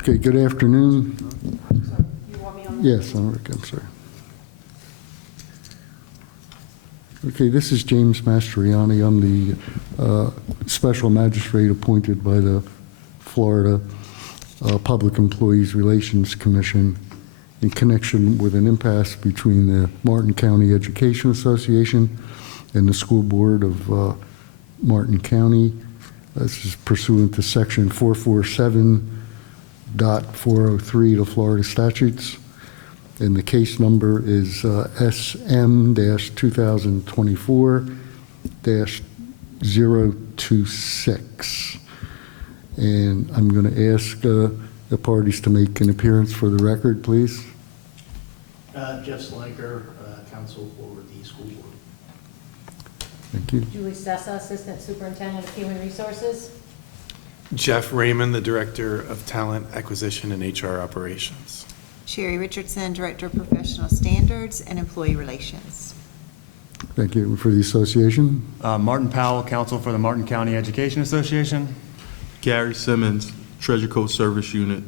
Okay, good afternoon. You want me on? Yes, I'm sorry. Okay, this is James Mastriani. I'm the special magistrate appointed by the Florida Public Employees Relations Commission in connection with an impasse between the Martin County Education Association and the School Board of Martin County. This is pursuant to Section 447.403 of the Florida statutes. And the case number is SM-2024-026. And I'm going to ask the parties to make an appearance for the record, please. Jeff Slanker, counsel for the school board. Thank you. Julie Stessa, Assistant Superintendent of Human Resources. Jeff Raymond, the Director of Talent Acquisition and HR Operations. Sherry Richardson, Director of Professional Standards and Employee Relations. Thank you. For the association? Martin Powell, counsel for the Martin County Education Association. Gary Simmons, Treasure Coast Service Unit,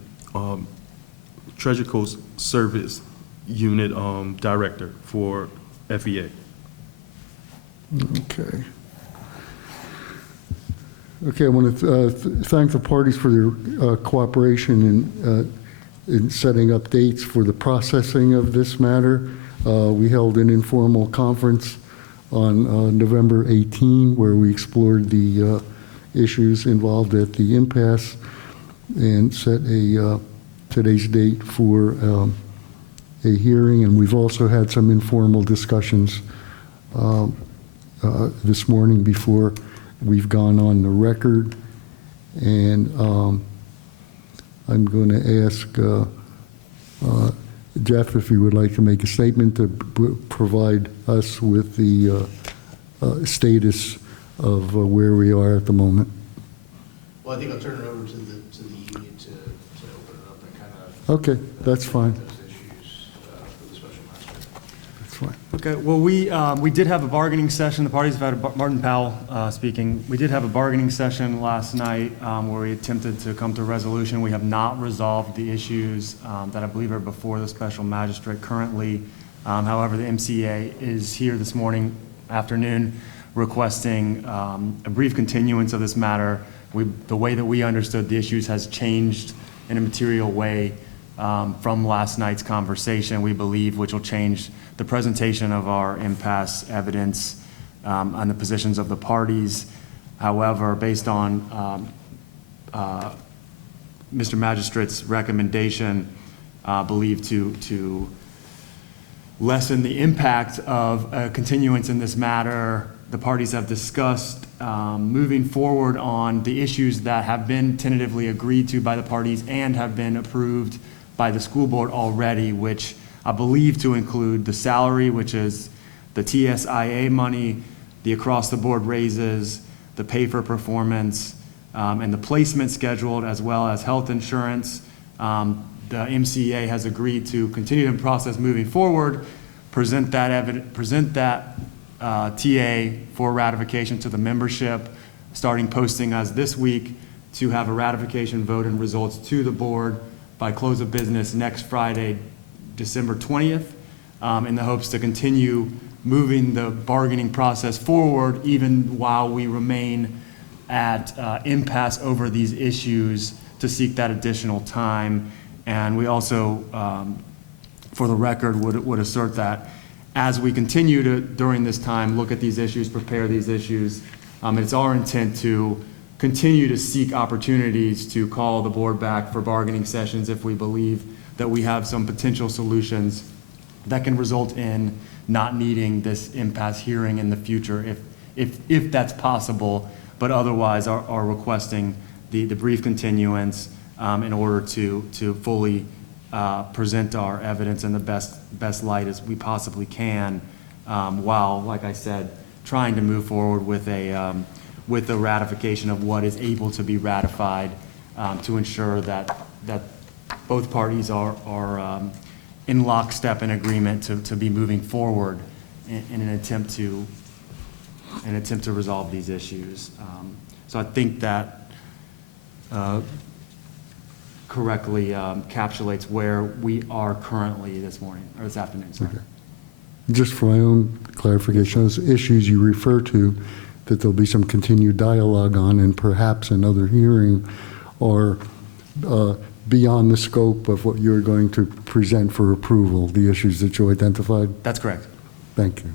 Treasure Coast Service Unit Director for FEA. Okay. Okay, I want to thank the parties for their cooperation in setting up dates for the processing of this matter. We held an informal conference on November 18, where we explored the issues involved at the impasse and set today's date for a hearing. And we've also had some informal discussions this morning before we've gone on the record. And I'm going to ask Jeff if you would like to make a statement to provide us with the status of where we are at the moment. Well, I think I'll turn it over to the union to open it up and kind of. Okay, that's fine. Those issues for the special master. That's fine. Okay, well, we did have a bargaining session. The parties have had Martin Powell speaking. We did have a bargaining session last night where we attempted to come to a resolution. We have not resolved the issues that I believe are before the special magistrate currently. However, the MCEA is here this afternoon requesting a brief continuance of this matter. The way that we understood the issues has changed in a material way from last night's conversation, we believe, which will change the presentation of our impasse evidence on the positions of the parties. However, based on Mr. Magistrate's recommendation, believe to lessen the impact of a continuance in this matter, the parties have discussed moving forward on the issues that have been tentatively agreed to by the parties and have been approved by the school board already, which I believe to include the salary, which is the TSIA money, the across-the-board raises, the pay for performance, and the placement scheduled, as well as health insurance. The MCEA has agreed to continue the process moving forward, present that TA for ratification to the membership, starting posting as this week, to have a ratification vote and results to the board by close of business next Friday, December 20th, in the hopes to continue moving the bargaining process forward even while we remain at impasse over these issues to seek that additional time. And we also, for the record, would assert that as we continue to, during this time, look at these issues, prepare these issues, it's our intent to continue to seek opportunities to call the board back for bargaining sessions if we believe that we have some potential solutions that can result in not needing this impasse hearing in the future if that's possible, but otherwise are requesting the brief continuance in order to fully present our evidence in the best light as we possibly can, while, like I said, trying to move forward with the ratification of what is able to be ratified to ensure that both parties are in lockstep in agreement to be moving forward in an attempt to resolve these issues. So I think that correctly encapsulates where we are currently this morning, or this afternoon, sorry. Okay. Just for my own clarification, those issues you refer to, that there'll be some continued dialogue on and perhaps another hearing, are beyond the scope of what you're going to present for approval, the issues that you identified? That's correct. Thank you.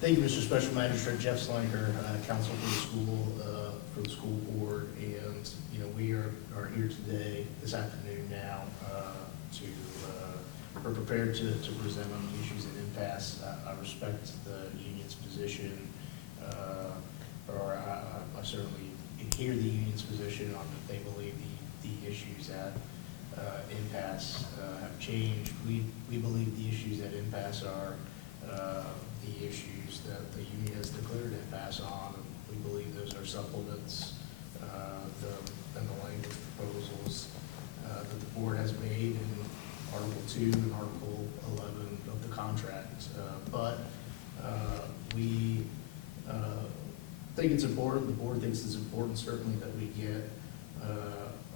Thank you, Mr. Special Magistrate Jeff Slanker, counsel for the school board, and, you know, we are here today, this afternoon now, we're prepared to present on the issues at Impasse. I respect the union's position, or I certainly hear the union's position on that they believe the issues at Impasse have changed. We believe the issues at Impasse are the issues that the union has declared Impasse on. We believe those are supplements and the language proposals that the board has made in Article 2 and Article 11 of the contract. But we think it's important, the board thinks it's important certainly that we get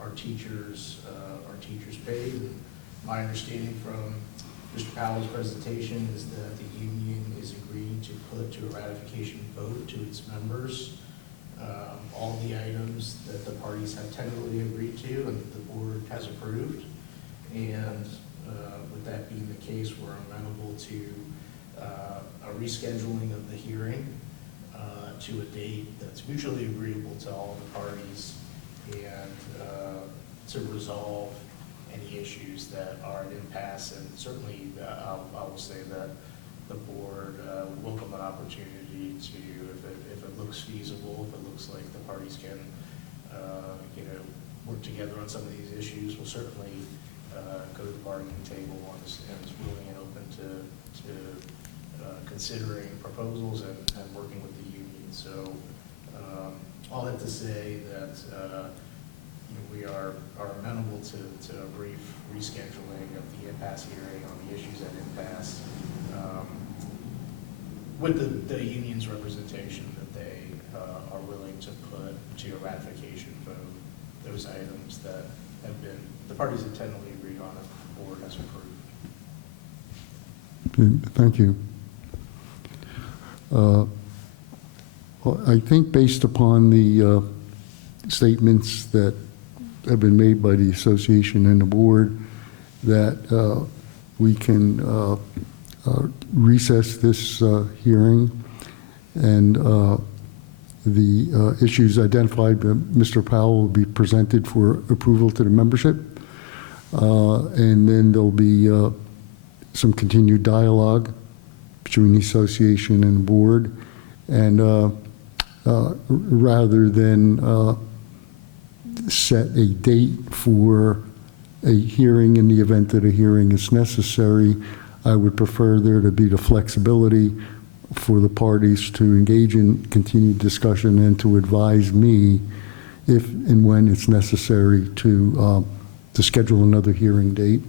our teachers paid. And my understanding from Mr. Powell's presentation is that the union is agreeing to put to a ratification vote to its members all the items that the parties have tentatively agreed to and that the board has approved. And with that being the case, we're amenable to a rescheduling of the hearing to a date that's mutually agreeable to all the parties, and to resolve any issues that are at impasse. And certainly, I will say that the board would welcome an opportunity to, if it looks feasible, if it looks like the parties can, work together on some of these issues, we'll certainly go to the bargaining table and is willing and open to considering proposals and working with the union. So all that to say that we are amenable to a brief rescheduling of the impasse hearing on the issues at impasse, with the union's representation that they are willing to put to a ratification vote those items that have been, the parties have tentatively agreed on, and the board has approved. Thank you. Well, I think based upon the statements that have been made by the association and the board, that we can recess this hearing, and the issues identified by Mr. Powell will be presented for approval to the membership, and then there'll be some continued dialogue between the association and the board, and rather than set a date for a hearing in the event that a hearing is necessary, I would prefer there to be the flexibility for the parties to engage in continued discussion and to advise me if and when it's necessary to schedule another hearing date.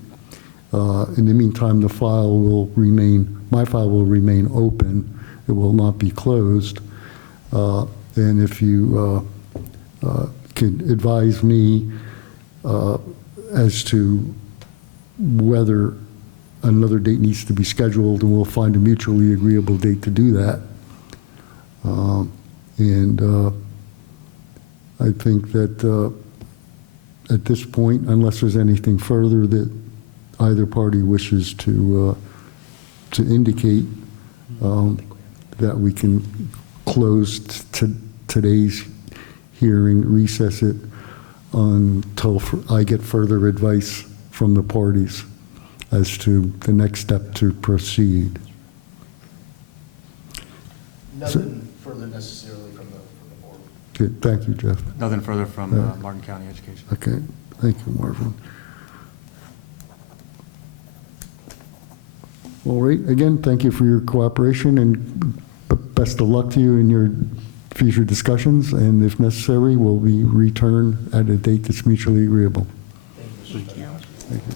In the meantime, my file will remain open. It will not be closed. And if you can advise me as to whether another date needs to be scheduled, and we'll find a mutually agreeable date to do that. I think that at this point, unless there's anything further that either party wishes to indicate, that we can close today's hearing, recess it until I get further advice from the parties as to the next step to proceed. Nothing further necessarily from the board. Okay, thank you, Jeff. Nothing further from Martin County Education. Okay, thank you, Marvin. All right, again, thank you for your cooperation, and best of luck to you in your future discussions, and if necessary, we'll be returned at a date that's mutually agreeable. Thank you, Mr. Special Magistrate. Thank you.